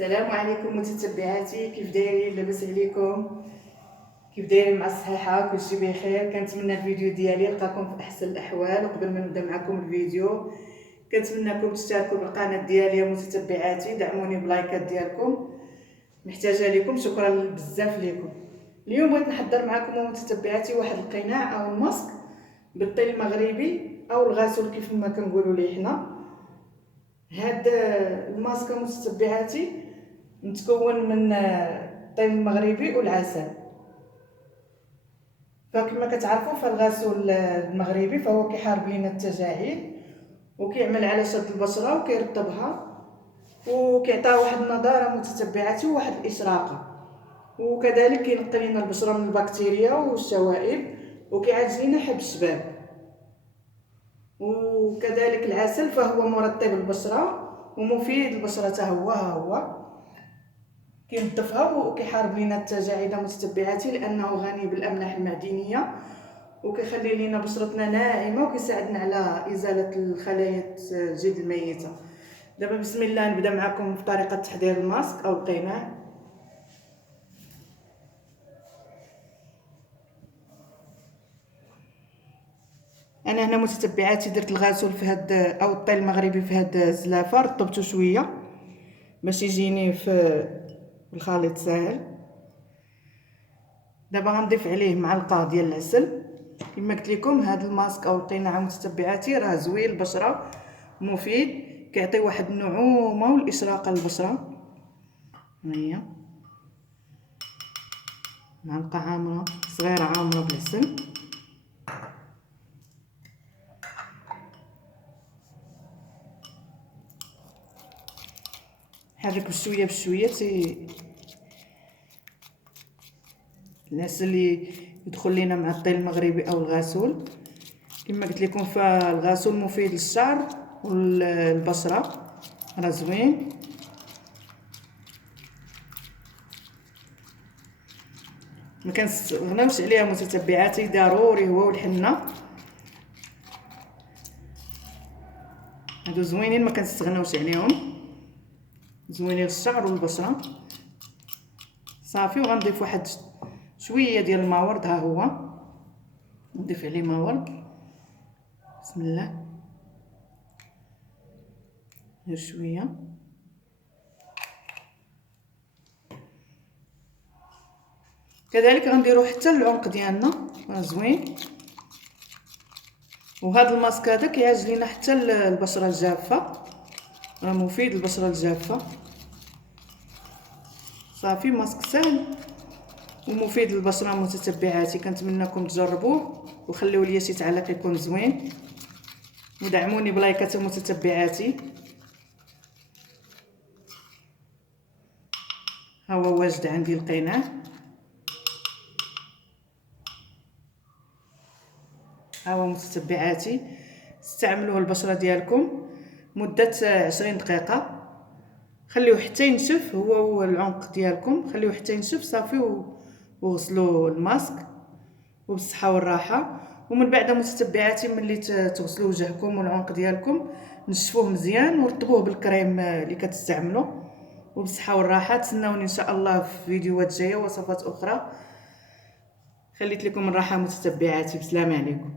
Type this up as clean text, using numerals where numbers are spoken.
السلام عليكم متتبعاتي، كيف دايرين؟ لاباس عليكم؟ كيف دايرين مع الصحه؟ كلشي بخير. كنتمنى الفيديو ديالي يلقاكم في احسن الاحوال. وقبل ما نبدا معكم الفيديو كنتمنىكم تشتركوا بالقناه ديالي يا متتبعاتي، دعموني بلايكات ديالكم، محتاجه لكم، شكرا بزاف لكم. اليوم بغيت نحضر معكم متتبعاتي واحد القناع او الماسك بالطين المغربي او الغاسول كيف ما كنقولوا ليه حنا. هاد الماسك متتبعاتي متكون من الطين المغربي والعسل. فكما كتعرفوا فالغاسول المغربي فهو كيحارب لينا التجاعيد وكيعمل على شد البشره وكيرطبها وكيعطيها واحد النضاره متتبعاتي وواحد الاشراقه، وكذلك كينقي لنا البشره من البكتيريا والشوائب وكيعالج لينا حب الشباب. وكذلك العسل فهو مرطب البشره ومفيد للبشره حتى هو كينظفها وكيحارب لينا التجاعيد متتبعاتي، لانه غني بالاملاح المعدنيه وكيخلي لينا بشرتنا ناعمه وكيساعدنا على ازاله الخلايا الجلد الميته. دابا بسم الله نبدا معكم في طريقه تحضير الماسك او القناع. انا هنا متتبعاتي درت الغاسول في هاد او الطين المغربي في هاد الزلافه، رطبته شويه باش يجيني في الخليط ساهل. دابا غنضيف عليه معلقه ديال العسل. كما قلت لكم هذا الماسك او القناع متتبعاتي راه زوين للبشره، مفيد، كيعطي واحد النعومه والاشراقه للبشره. هيا معلقه عامره صغيره عامره بالعسل. حرك بشويه بشويه العسل يدخل لينا مع الطين المغربي او الغاسول. كما قلت لكم فالغاسول مفيد للشعر والبشره، راه زوين. ما كنستغناوش عليها متتبعاتي، ضروري هو والحنه، هادو زوينين ما كنستغناوش عليهم، زوينين للشعر والبشره. صافي وغنضيف واحد شويه ديال الماورد، ها هو نضيف عليه ماورد. بسم الله، غير شويه. كذلك غنديرو حتى العنق ديالنا، راه زوين. وهذا الماسك هذا كيعالج لينا حتى البشره الجافه، راه مفيد للبشره الجافه. صافي ماسك سهل ومفيد للبشره متتبعاتي، كنتمنىكم تجربوه وخليو لي شي تعليق يكون زوين، ودعموني بلايكات متتبعاتي. ها هو واجد عندي القناع، ها هو متتبعاتي. استعملوه البشره ديالكم مده 20 دقيقه، خليوه حتى ينشف هو العنق ديالكم، خليوه حتى ينشف صافي وغسلوا الماسك وبالصحه والراحه. ومن بعد متتبعاتي ملي تغسلوا وجهكم والعنق ديالكم نشفوه مزيان ورطبوه بالكريم اللي كتستعملوا، وبالصحه والراحه. تسناوني ان شاء الله في فيديوهات جايه وصفات اخرى. خليت لكم الراحه متتبعاتي، بسلام عليكم.